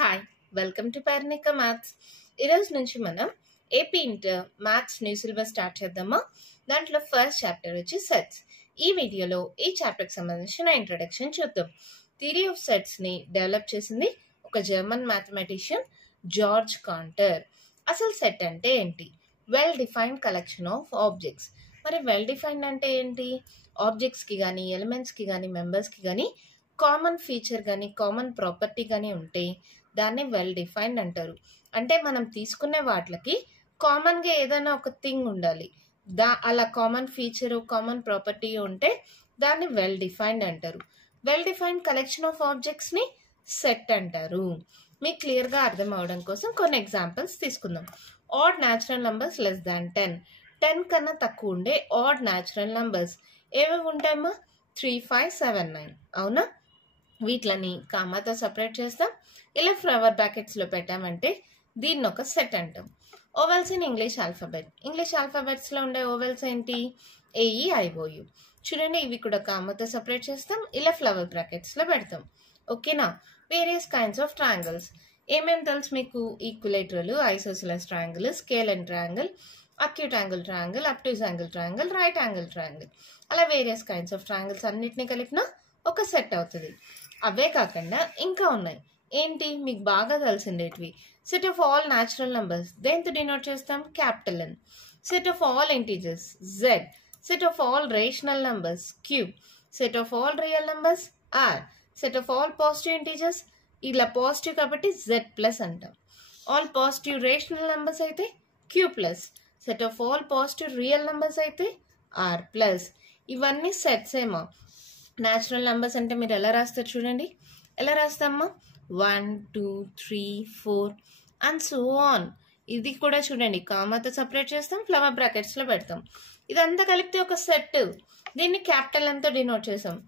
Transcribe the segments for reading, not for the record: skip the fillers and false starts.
Hi welcome to Parnika maths. ఈరోజు నుంచి మనం AP inter maths new syllabus start చేద్దామా. దాంట్లో ఫస్ట్ చాప్టర్ వచ్చి సెట్స్. ఈ వీడియోలో ఈ చాప్టర్కి సంబంధించిన ఇంట్రొడక్షన్ చూద్దాం. థియరీ ఆఫ్ సెట్స్ని డెవలప్ చేసింది ఒక జర్మన్ మ్యాథమెటిషియన్ జార్జ్ కాంటర్. అసలు సెట్ అంటే ఏంటి? Well defined collection of objects. మరి వెల్ డిఫైన్డ్ అంటే ఏంటి? ఆబ్జెక్ట్స్కి కానీ ఎలిమెంట్స్కి కానీ మెంబర్స్కి కానీ కామన్ ఫీచర్ కానీ కామన్ ప్రాపర్టీ కానీ ఉంటే దాన్ని వెల్ డిఫైన్డ్ అంటారు. అంటే మనం తీసుకునే వాటికి కామన్గా ఏదైనా ఒక థింగ్ ఉండాలి. అలా కామన్ ఫీచరు కామన్ ప్రాపర్టీ ఉంటే దాన్ని వెల్ డిఫైన్డ్ అంటారు. వెల్ డిఫైన్డ్ కలెక్షన్ ఆఫ్ ఆబ్జెక్ట్స్ని సెట్ అంటారు. మీకు క్లియర్గా అర్థం అవడం కోసం కొన్ని ఎగ్జాంపుల్స్ తీసుకుందాం. Odd natural numbers less than 10 కన్నా తక్కువ ఉండే ఆడ్ న్యాచురల్ నంబర్స్ ఏవేవి ఉంటాయమ్మా? 3, 5, 7, 9. అవునా? వీటిని కామాతో సపరేట్ చేస్తాం. ఇలా ఫ్లవర్ బ్రాకెట్స్లో పెట్టామంటే దీన్ని ఒక సెట్ అంటాం. ఓవెల్స్ ఇన్ ఇంగ్లీష్ ఆల్ఫాబెట్స్లో ఉండే ఓవెల్స్ ఏంటి? AEIOU. చూడండి, ఇవి కూడా కామాతో సపరేట్ చేస్తాం. ఇలా ఫ్లవర్ బ్రాకెట్స్లో పెడతాం. ఓకేనా? వేరియస్ కైండ్స్ ఆఫ్ ట్రయాంగిల్స్ ఏమేమి తెలుసు మీకు? Equilateral, isosceles triangle, scalene triangle, acute angle triangle, obtuse angle triangle, right angle triangle. అలా వేరియస్ కైండ్స్ ఆఫ్ ట్రయాంగిల్స్ అన్నిటిని కలిపినా ఒక సెట్ అవుతుంది. అవే కాకుండా ఇంకా ఉన్నాయి. ఏంటి? మీకు బాగా తెలిసిండేటివి. Set of all natural numbers దేంతో డినోట్ చేస్తాం? Capital N. Set of all integers Z. Set of all rational numbers Q. Set of all real numbers R. Set of all positive integers ఇలా పాజిటివ్ కాబట్టి Z+ అంటాం. All positive rational numbers అయితే Q+. Set of all positive real numbers అయితే R+. ఇవన్నీ sets ఏమో. Natural numbers అంటే మీరు ఎలా రాస్తారు చూడండి. ఎలా రాస్తామా? 1, 2, 3, 4 అండ్ సో ఆన్. ఇది కూడా చూడండి, కామాతో సపరేట్ చేస్తాం, ఫ్లవర్ బ్రాకెట్స్లో పెడతాం. ఇదంతా కలిపితే ఒక సెట్. దీన్ని క్యాపిటల్ Nతో డినోట్ చేస్తాం.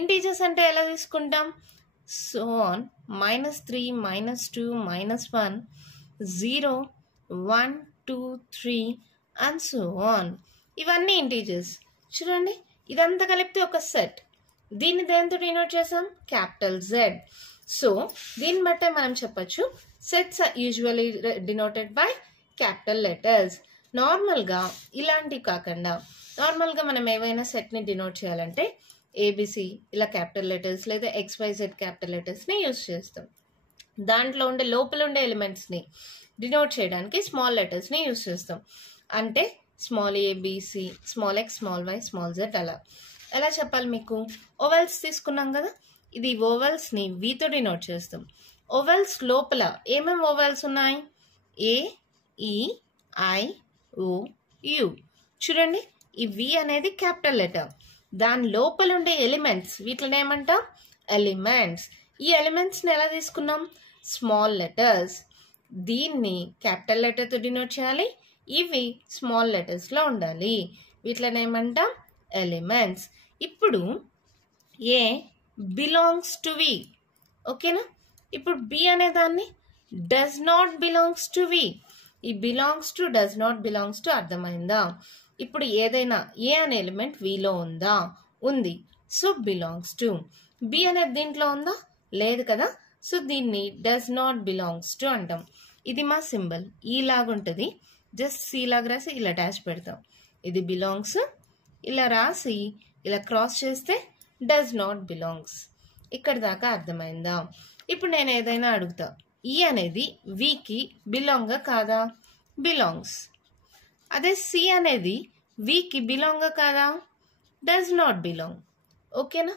ఇంటీజర్స్ అంటే ఎలా తీసుకుంటాం? So on, -3, -2, -1, 0, 1, 2, 3 and so on. ఇవన్నీ ఇంటీజర్స్. చూడండి, ఇదంతా కలిపితే ఒక సెట్. దీన్ని దేంతో డినోట్ చేసాం? Capital Z. సో దీన్ని బట్టే మనం చెప్పచ్చు sets usually denoted by capital letters. నార్మల్గా ఇలాంటివి కాకుండా నార్మల్గా మనం ఏవైనా సెట్ని డినోట్ చేయాలంటే ABC ఇలా క్యాపిటల్ లెటర్స్ లేదా XYZ క్యాపిటల్ లెటర్స్ని యూజ్ చేస్తాం. దాంట్లో ఉండే లోపల ఉండే ఎలిమెంట్స్ని డినోట్ చేయడానికి స్మాల్ లెటర్స్ని యూజ్ చేస్తాం. అంటే small ABC, small x, small y, small z. అలా ఎలా చెప్పాలి మీకు? ఓవెల్స్ తీసుకున్నాం కదా, ఇది ఓవెల్స్ని వీతో డినోట్ చేస్తాం. ఓవెల్స్ లోపల ఏమేమి ఓవెల్స్ ఉన్నాయి? AEIOU. చూడండి, ఈ V అనేది క్యాపిటల్ లెటర్. దాని లోపల ఉండే ఎలిమెంట్స్ వీటిని ఏమంటాం? ఎలిమెంట్స్. ఈ ఎలిమెంట్స్ని ఎలా తీసుకున్నాం? Small letters. దీన్ని క్యాపిటల్ లెటర్తో డినోట్ చేయాలి. ఇవి స్మాల్ లెటర్స్లో ఉండాలి. వీటిని ఏమంటాం? ఎలిమెంట్స్. ఇప్పుడు A బిలాంగ్స్ టు V. ఓకేనా? ఇప్పుడు B అనే దాన్ని does not belongs to V. ఈ belongs to, does not belongs to అర్థమైందా? ఇప్పుడు ఏదైనా A అనే ఎలిమెంట్ Vలో ఉందా? ఉంది. So belongs to. B అనేది దీంట్లో ఉందా? లేదు కదా. సో దీన్ని డస్ నాట్ బిలాంగ్స్ టు అంటాం. ఇది మా సింబల్. ఈలాగుంటుంది. జస్ట్ C లాగా రాసి ఇలా డాష్ పెడతాం. ఇది బిలాంగ్స్. ఇలా రాసి ఇలా క్రాస్ చేస్తే డస్ నాట్ బిలాంగ్స్. ఇక్కడ దాకా అర్థమైందా? ఇప్పుడు నేను ఏదైనా అడుగుతా, ఈ అనేది Vకి బిలాంగా కాదా? బిలాంగ్స్. అదే C అనేది Vకి బిలాంగా కాదా? Does not belong. ఓకేనా?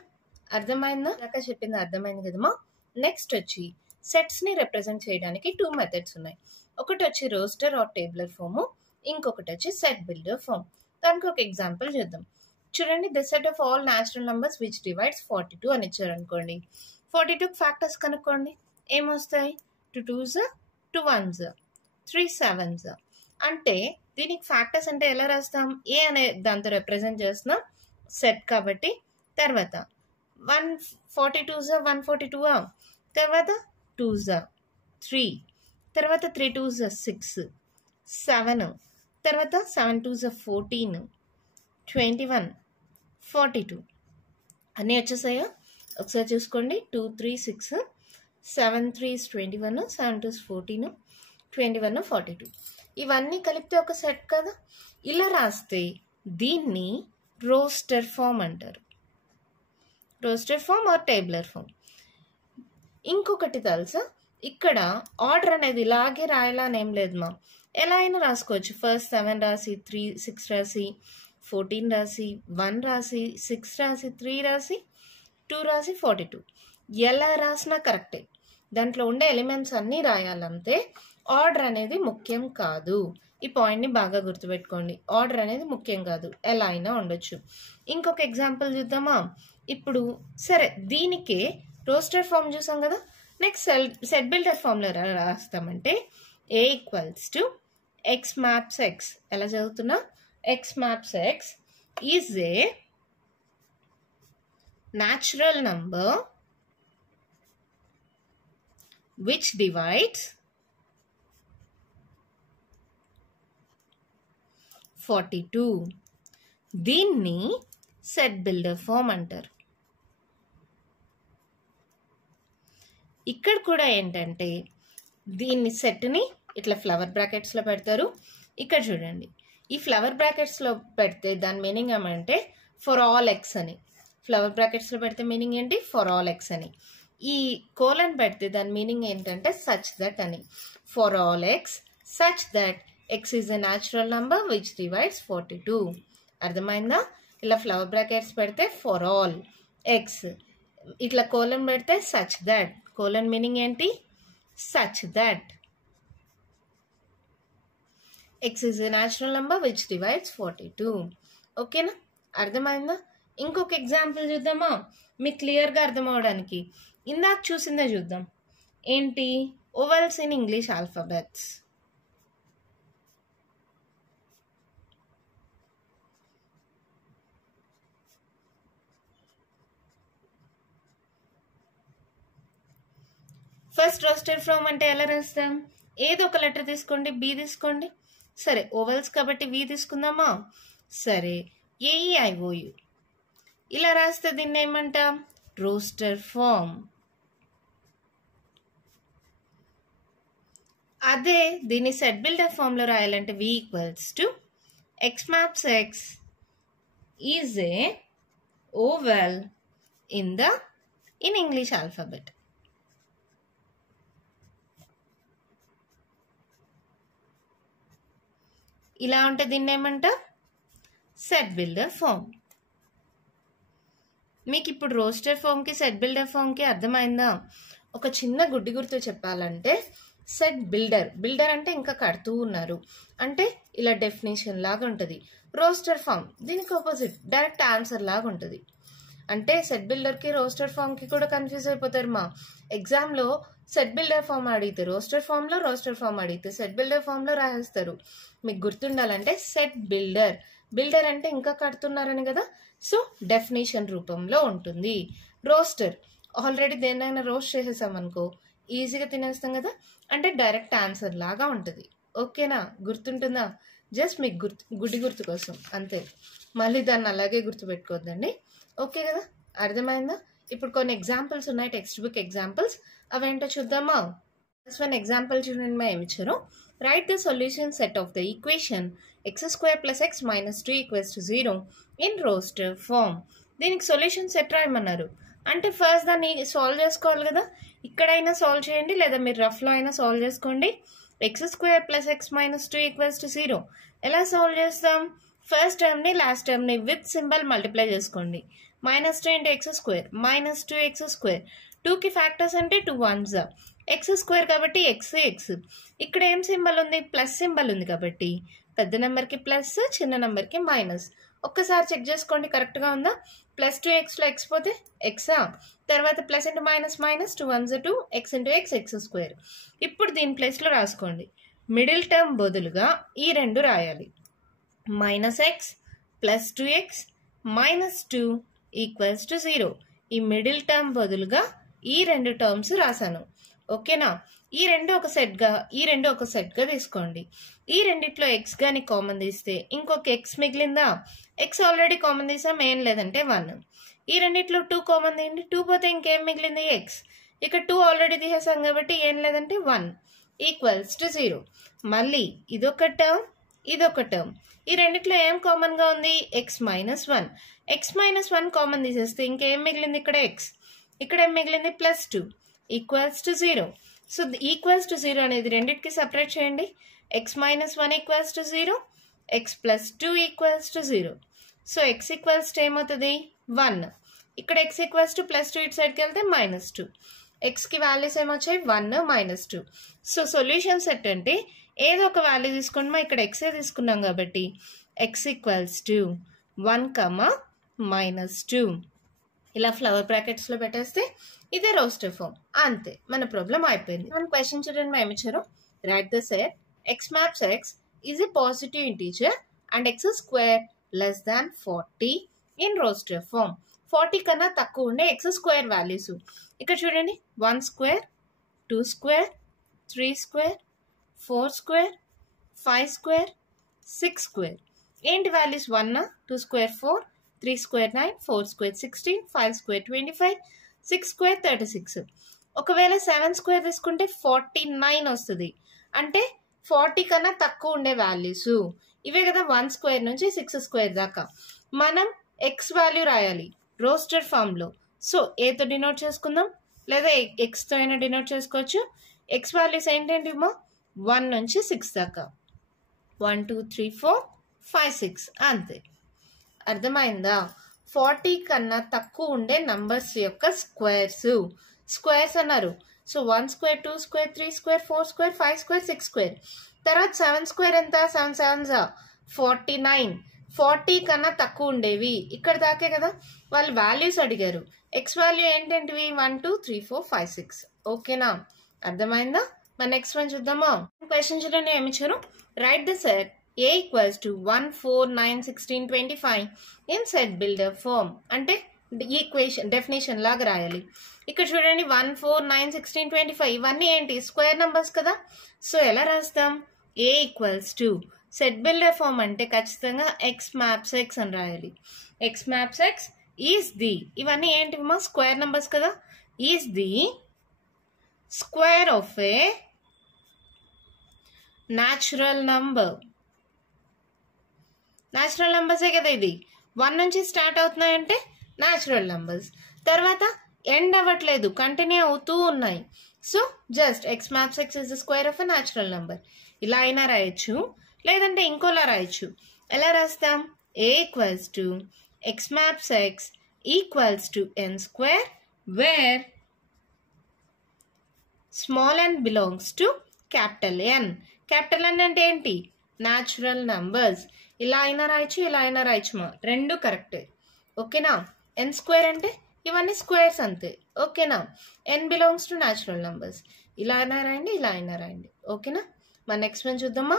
అర్థమైందా? దాకా చెప్పింది అర్థమైంది కదమ్మా. నెక్స్ట్ వచ్చి సెట్స్ని రిప్రజెంట్ చేయడానికి 2 మెథడ్స్ ఉన్నాయి. ఒకటి వచ్చి రోస్టర్ ఆర్ టేబులర్ ఫామ్, ఇంకొకటి వచ్చి సెట్ బిల్డర్ ఫామ్. దానికి ఒక ఎగ్జాంపుల్ చూద్దాం. చూడండి, the set of all natural numbers which divides 42 అని ఇచ్చారు అనుకోండి. 42 ఫ్యాక్టర్స్ కనుక్కోండి. ఏమొస్తాయి? 2 2s, 2 1s, 3 7s. అంటే దీనికి ఫ్యాక్టర్స్ అంటే ఎలా రాస్తాం? ఏ అనే దాంతో రిప్రజెంట్ చేస్తున్నాం సెట్ కాబట్టి. తర్వాత 142s 142, తర్వాత 2s 3, తర్వాత 3 2s 6, 7, తర్వాత 7 2s 14, 21, 42 అన్నీ వచ్చేసాయా? ఒకసారి చూసుకోండి. 2 3 6 7 3 is 21, 7 2 is 14, 21 42. ఇవన్నీ కలిపితే ఒక సెట్ కదా. ఇలా రాస్తే దీన్ని రోస్టర్ ఫామ్ అంటారు. Roster form or tabular form. ఇంకొకటి తెలుసా, ఇక్కడ ఆర్డర్ అనేది ఇలాగే రాయాలని ఏం లేదు మా, ఎలా అయినా రాసుకోవచ్చు. ఫస్ట్ 7 రాసి 6 రాసి 14 రాసి 1 రాసి 6 రాసి 3 రాసి 2 రాసి 42. ఎలా రాసినా కరెక్టే. దాంట్లో ఉండే ఎలిమెంట్స్ అన్నీ రాయాలంతే. ఆర్డర్ అనేది ముఖ్యం కాదు. ఈ పాయింట్ని బాగా గుర్తుపెట్టుకోండి. ఆర్డర్ అనేది ముఖ్యం కాదు, ఎలా అయినా ఉండొచ్చు. ఇంకొక ఎగ్జాంపుల్ చూద్దామా. ఇప్పుడు సరే, దీనికే రోస్టర్ ఫామ్ చూసాం కదా. నెక్స్ట్ సెట్ బిల్డర్ ఫామ్లో రాస్తామంటే A equals to X maps X. ఎలా చదువుతున్నా? X maps X is a natural number which divides 42. దీన్ని సెట్ బిల్డర్ ఫామ్ అంటారు. ఇక్కడ కూడా ఏంటంటే దీన్ని సెట్ని ఇట్లా ఫ్లవర్ బ్రాకెట్స్లో పెడతారు. ఇక్కడ చూడండి, ఈ ఫ్లవర్ బ్రాకెట్స్లో పెడితే దాని మీనింగ్ ఏమంటే ఫర్ ఆల్ ఎక్స్ అని. ఫ్లవర్ బ్రాకెట్స్లో పెడితే మీనింగ్ ఏంటి? ఫర్ ఆల్ ఎక్స్ అని. ఈ కోలన్ పెడితే దాని మీనింగ్ ఏంటంటే సచ్ దట్ అని. For all X such that X is a natural number which divides 42. అర్థమైందా? ఇలా ఫ్లవర్ బ్రాకెట్స్ పెడితే ఫర్ ఆల్ ఎక్స్, ఇట్లా కోలన్ పెడితే సచ్ దట్. కోలన్ మీనింగ్ ఏంటి? Such that X is a natural number which divides 42. ఓకేనా? అర్థమైందా? ఇంకొక example చూద్దామా, మీకు క్లియర్గా అర్థం అవడానికి. ఇందాక చూసిందే చూద్దాం. ఏంటి? Vowels in English alphabets. First roster form అంటే ఎలా రాస్తాం? ఏదో ఒక లెటర్ తీసుకోండి, బి తీసుకోండి. సరే, ఓవెల్స్ కాబట్టి వి తీసుకుందామా? సరే, AEIOU ఇలా రాస్తే దీన్ని ఏమంటాం? Roster form. అదే దీన్ని సెట్ బిల్డర్ ఫామ్లో రాయాలంటే V equals to X maps X is a vowel in English alphabet. ఇలా ఉంటే దీన్ని ఏమంటా? Set builder form. మీకు ఇప్పుడు రోస్టర్ ఫామ్కి సెట్ బిల్డర్ ఫామ్కి అర్థమైందా? ఒక చిన్న గుడ్డి గుర్తు చెప్పాలంటే, సెట్ బిల్డర్ అంటే ఇంకా కడుతూ ఉన్నారు అంటే ఇలా డెఫినేషన్ లాగా ఉంటుంది. రోస్టర్ ఫామ్ దీనికి ఆపోజిట్, డైరెక్ట్ ఆన్సర్ లాగా ఉంటుంది. అంటే సెట్ బిల్డర్కి రోస్టర్ ఫామ్కి కూడా కన్ఫ్యూజ్ అయిపోతారు మా. ఎగ్జామ్లో సెట్ బిల్డర్ ఫామ్ అడిగితే రోస్టర్ ఫామ్ అడిగితే సెట్ బిల్డర్ ఫామ్లో రాసేస్తారు. మీకు గుర్తుండాలంటే సెట్ బిల్డర్ అంటే ఇంకా కడుతున్నారని కదా. సో డెఫినేషన్ రూపంలో ఉంటుంది. రోస్టర్ ఆల్రెడీ దేన్నైనా రోస్ట్ చేసేసామనుకో ఈజీగా తినేస్తాం కదా, అంటే డైరెక్ట్ ఆన్సర్ లాగా ఉంటుంది. ఓకేనా? గుర్తుంటుందా? జస్ట్ మీకు గుడ్డి గుర్తు కోసం అంతే, మళ్ళీ దాన్ని అలాగే గుర్తుపెట్టుకోవద్దండి. ఓకే కదా? అర్థమైందా? ఇప్పుడు కొన్ని ఎగ్జాంపుల్స్ ఉన్నాయి, టెక్స్ట్ బుక్ ఎగ్జాంపుల్స్. అవేంటో చూద్దామా? ఫస్ట్ వన్ ఎగ్జాంపుల్ చూడండి మా ఏమిచ్చారు. Write the solution set of the equation x² + x - 2 = 0 in roster form. దీనికి సొల్యూషన్ సెట్ రాయమన్నారు. అంటే ఫస్ట్ దాన్ని సాల్వ్ చేసుకోవాలి కదా. ఇక్కడైనా సాల్వ్ చేయండి, లేదా మీరు రఫ్లో అయినా సాల్వ్ చేసుకోండి. x² + x - 2 = 0 ఎలా సాల్వ్ చేస్తాం? ఫస్ట్ టర్మ్ని లాస్ట్ టర్మ్ని విత్ సింబల్ మల్టిప్లై చేసుకోండి. -2 × x² -2x². 2కి ఫ్యాక్టర్స్ అంటే 2 1s, x² కాబట్టి x. ఇక్కడ ఏం సింబల్ ఉంది? ప్లస్ సింబల్ ఉంది కాబట్టి పెద్ద నెంబర్కి ప్లస్, చిన్న నెంబర్కి మైనస్. ఒక్కసారి చెక్ చేసుకోండి కరెక్ట్గా ఉందా. +2xలో x పోతే ఎక్సా, తర్వాత plus into minus minus 2 1s 2, x × x x². ఇప్పుడు దీని ప్లేస్లో రాసుకోండి. మిడిల్ టర్మ్ బదులుగా ఈ రెండు రాయాలి. -x + 2x - 2 = 0. ఈ మిడిల్ టర్మ్ బదులుగా ఈ రెండు టర్మ్స్ రాశాను. ఓకేనా? ఈ రెండు ఒక సెట్గా తీసుకోండి. ఈ రెండిట్లో x కానీ కామన్ తీస్తే ఇంకొక x మిగిలిందా? x ఆల్రెడీ కామన్ తీసాం, ఏం లేదంటే 1. ఈ రెండిట్లో 2 కామన్ తీయండి, 2 పోతే ఇంకేం మిగిలింది? x. ఇక్కడ 2 ఆల్రెడీ తీసేసాం కాబట్టి ఏం లేదంటే 1 ఈక్వల్స్ టు 0. మళ్ళీ ఇదొక టర్మ్ ఈ రెండిట్లో ఏం కామన్ గా ఉంది? x minus 1. x minus 1 common తీసేస్తే ఇంకేం మిగిలింది? ఇక్కడ ఏం మిగిలింది? +2 equals to 0. So equals to 0 అనేది రెండింటికి సపరేట్ చేయండి. x minus 1 equals to 0, x plus 2 equals to 0. So x equals to ఏమవుతుంది? 1. ఇక్కడ x ఈక్వల్స్ టు +2 ఇటు సైడ్కి వెళ్తే -2. x కి వాల్యూస్ ఏమొచ్చాయి? 1 -2. సో సొల్యూషన్ సెట్ అంటే ఏదో ఒక వాల్యూ తీసుకుంటామా, ఇక్కడ x తీసుకున్నాం కాబట్టి x ఈక్వల్స్ టు 1, -2. ఇలా ఫ్లవర్ బ్రాకెట్స్లో పెట్టేస్తే ఇదే రోస్టర్ ఫామ్. అంతే, మన ప్రాబ్లం అయిపోయింది. మన క్వశ్చన్ చూడండి ఏమి ఇచ్చారు. Write the set x maps x is a positive integer and x square less than 40 in roster form. 40 కన్నా తక్కువ ఉండే x స్క్వేర్ వాల్యూస్ ఇక్కడ చూడండి. 1 square, 2 square, 3 square, 4 square, 5 square, 6 square. ఏంటి values? 1, 2 square 4, 3 square 9, 4 square 16, 5 square 25, 6 square 36. ఒకవేళ 7 square తీసుకుంటే 49 వస్తుంది. అంటే 40 కన్నా తక్కువ ఉండే వాల్యూస్ ఇవే కదా. 1 స్క్వేర్ నుంచి 6 స్క్వేర్ దాకా మనం x వాల్యూ రాయాలి రోస్టర్ ఫామ్లో. సో ఏతో డినోట్ చేసుకుందాం, లేదా ఎక్స్తో అయినా డినోట్ చేసుకోవచ్చు. x వాల్యూస్ ఏంటంటే 1 నుంచి 6 దాకా. 1 2 3 4 5 6 అంతే. అర్థమైందా? 40 కన్నా తక్కువ ఉండే నంబర్స్ యొక్క స్క్వేర్స్ అన్నారు. So 1 square, 2 square, 3 square, 4 square, 5 square, 6 square. తర్వాత 7 స్క్వేర్ ఎంత? 7 7s 49. 40 కన్నా తక్కువ ఉండేవి ఇక్కడ దాకే కదా. వాళ్ళు వాల్యూస్ అడిగారు. ఎక్స్ వాల్యూ ఏంటంటివి? 1 2 3 4 5 6. ఓకేనా? అర్థమైందా? మన నెక్స్ట్ వన్ చూద్దామా. క్వశ్చన్ చూడండి ఏమి ఇచ్చారు. Write the set a equals to 1 4 9 16 25 in set builder form. అంటే ఈక్వేషన్ డెఫినేషన్ లాగా రాయాలి. ఇక్కడ చూడండి 1 4 9 16 25 ఇవన్నీ ఏంటి? స్క్వేర్ నంబర్స్ కదా. సో ఎలా రాస్తాం? a equals to set builder form అంటే ఖచ్చితంగా x మ్యాప్స్ x అని రాయాలి. x maps x is the, ఇవన్నీ ఏంటి మా? స్క్వేర్ నంబర్స్ కదా. Is the square of a natural number. Natural నంబర్సే కదా ఇది. 1 నుంచి స్టార్ట్ అవుతున్నాయంటే న్యాచురల్ నంబర్స్. తర్వాత ఎండ్ అవ్వట్లేదు, కంటిన్యూ అవుతూ ఉన్నాయి. So just x maps x is the square of a natural number. ఇలా అయినా రాయొచ్చు, లేదంటే ఇంకోలా రాయొచ్చు. ఎలా రాస్తాం? a equals to x maps x equals to n square wear small n belongs to capital N. Capital N అంటే ఏంటి? Natural numbers. ఇలా అయినా రాయొచ్చు, ఇలా అయినా రాయొచ్చు మా, రెండు కరెక్టే. ఓకేనా? n స్క్వేర్ అంటే ఇవన్నీ స్క్వేర్స్ అంతే. ఓకేనా? n belongs to natural numbers. ఇలా అయినా రాయండి, ఇలా అయినా రాయండి. ఓకేనా? మన నెక్స్ట్ వన్ చూద్దామా.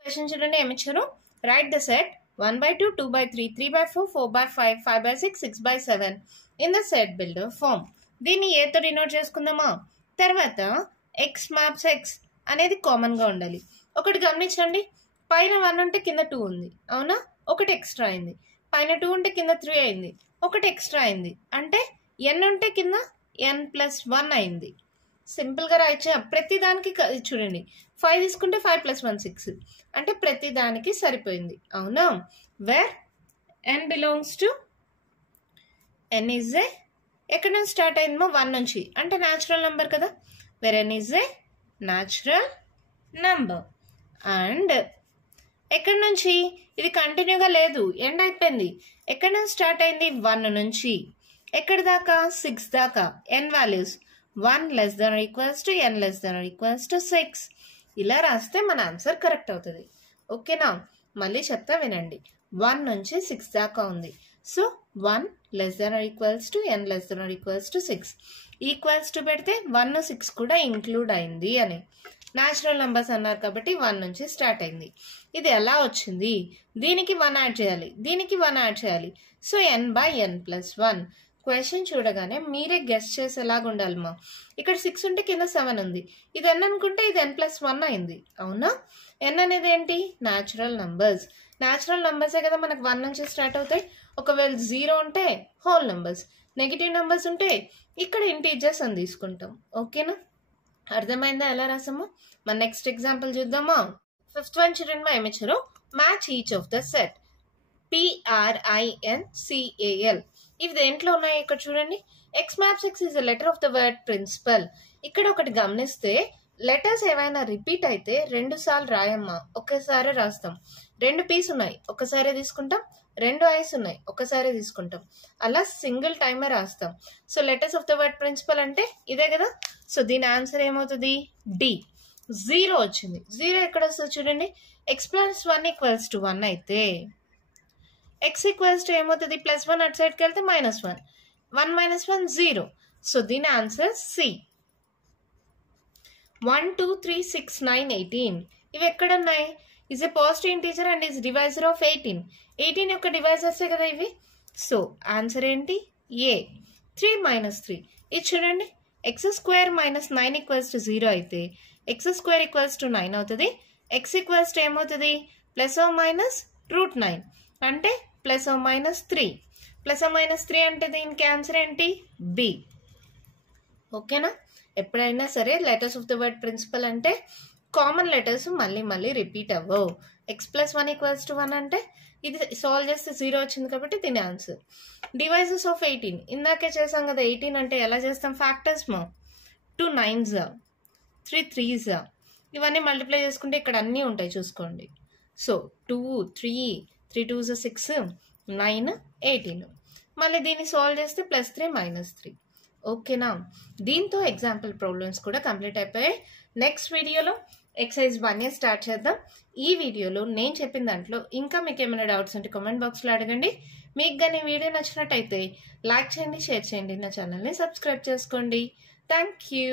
క్వశ్చన్ చూడండి ఏమి ఇచ్చారు. Write the set 1/2 2/3 3/4 4/5 5/6 6/7 in the set builder form. దీన్ని ఏతో డినోట్ చేసుకుందామా. తర్వాత x మ్యాప్స్ x అనేది కామన్ గా ఉండాలి. ఒకటి గమనించండి, పైన 1 ఉంటే కింద 2 ఉంది, అవునా? ఒకటి ఎక్స్ట్రా అయింది. పైన 2 ఉంటే కింద 3 అయింది, ఒకటి ఎక్స్ట్రా అయింది. అంటే n ఉంటే కింద n+1 అయింది. సింపుల్గా రాయొచ్చు. ప్రతి దానికి చూడండి 5 తీసుకుంటే 5 + 1 6 అంటే ప్రతి దానికి సరిపోయింది, అవునా? Where n belongs to n is A, ఎక్కడి నుంచి స్టార్ట్ అయిందో 1 నుంచి, అంటే న్యాచురల్ నెంబర్ కదా. Where n is a natural number. And ఎక్కడి నుంచి? ఇది కంటిన్యూగా లేదు, ఎండ్ అయిపోయింది. ఎక్కడి నుంచి స్టార్ట్ అయింది? 1 నుంచి ఎక్కడి దాకా? 6 దాకా. n values 1 <= n <= 6. ఇలా రాస్తే మన ఆన్సర్ కరెక్ట్ అవుతుంది. ఓకేనా? మళ్ళీ చెప్తా వినండి. 1 నుంచి 6 దాకా ఉంది. So 1 <= n <= 6. ఈక్వల్స్ టు పెడితే 1 6 కూడా ఇంక్లూడ్ అయింది అని. న్యాచురల్ నెంబర్స్ అన్నారు కాబట్టి 1 నుంచి స్టార్ట్ అయింది. ఇది ఎలా వచ్చింది? దీనికి 1 యాడ్ చేయాలి, దీనికి 1 యాడ్ చేయాలి. So n/n+1. క్వశ్చన్ చూడగానే మీరే గెస్ చేసేలాగా ఉండాలమ్మా. ఇక్కడ 6 ఉంటే కింద 7 ఉంది. ఇది n అనుకుంటే ఇది n+1 అయింది, అవునా? n అనేది ఏంటి? Natural numbers. న్యాచురల్ నంబర్సే కదా మనకు 1 నుంచి స్టార్ట్ అవుతాయి. ఒకవేళ 0 ఉంటే హోల్ నంబర్స్. నెగిటివ్ నెంబర్స్ ఉంటే ఇక్కడ ఇంటీజర్స్ అని తీసుకుంటాం. ఓకేనా, అర్థమైందా ఎలా రాసాము? మన నెక్స్ట్ ఎగ్జాంపుల్ చూద్దామా? 5th one children మా ఏమిచ్చారు, match each of the set PRINCAL. ఇవి దేంట్లో ఉన్నాయి ఇక్కడ చూడండి. X maps X is a letter of the word principal. ఇక్కడ ఒకటి గమనిస్తే లెటర్స్ ఏవైనా రిపీట్ అయితే 2 సార్లు రాయమ్మా, ఒక్కసారి రాస్తాం. 2 పీస్ ఉన్నాయి ఒకసారి తీసుకుంటాం, 2 ఐస్ ఉన్నాయి ఒకసారి తీసుకుంటాం, అలా సింగిల్ టైమే రాస్తాం. So letters of the word principle అంటే ఇదే కదా. సో దీని ఆన్సర్ ఏమవుతుంది, డి. 0 వచ్చింది. 0 ఎక్కడ వస్తుంది చూడండి. x + 1 = 1 అయితే x = ఏమవుతుంది, +1 అటు సైడ్కి వెళ్తే -1, 1 - 1 0. సో దీని ఆన్సర్ సి. 1 2 3 6 9 18 ఇవి ఎక్కడ ఉన్నాయి? Is a positive integer and is divisor of 18. 18 యొక్క డివైజర్సే కదా ఇవి. సో ఆన్సర్ ఏంటి, ఏ. 3 - 3 ఇది చూడండి. x² - 9 = 0 అయితే x² = 9 అవుతుంది. x = ఏమవుతుంది, ±√9 అంటే ±3. ±3 అంటే దీనికి ఆన్సర్ ఏంటి, బి. ఓకేనా, ఎప్పుడైనా సరే letters of the word principle అంటే కామన్ లెటర్స్ మళ్ళీ రిపీట్ అవ్వవు. x + 1 = 1 అంటే ఇది సాల్వ్ చేస్తే 0 వచ్చింది కాబట్టి దీని ఆన్సర్. డివైజెస్ ఆఫ్ 18 ఇందాకే చేసాం కదా. 18 అంటే ఎలా చేస్తాం, ఫ్యాక్టర్స్ మా. 2 9s 3 3s ఇవన్నీ మల్టిప్లై చేసుకుంటే ఇక్కడ అన్నీ ఉంటాయి చూసుకోండి. So 2 3 3 2s 6 9 18. మళ్ళీ దీన్ని సాల్వ్ చేస్తే +3 -3. ఓకేనా, దీంతో ఎగ్జాంపుల్ ప్రాబ్లమ్స్ కూడా కంప్లీట్ అయిపోయాయి. నెక్స్ట్ వీడియోలో ఎక్సర్సైజ్ 1 స్టార్ట్ చేద్దాం. ఈ వీడియోలో నేను చెప్పిన దాంట్లో ఇంకా మీకు ఏమైనా డౌట్స్ ఉంటే కామెంట్ బాక్స్లో అడగండి. మీకు కానీ వీడియో నచ్చినట్టయితే లైక్ చేయండి, షేర్ చేయండి, నా ఛానల్ని సబ్స్క్రైబ్ చేసుకోండి. Thank you.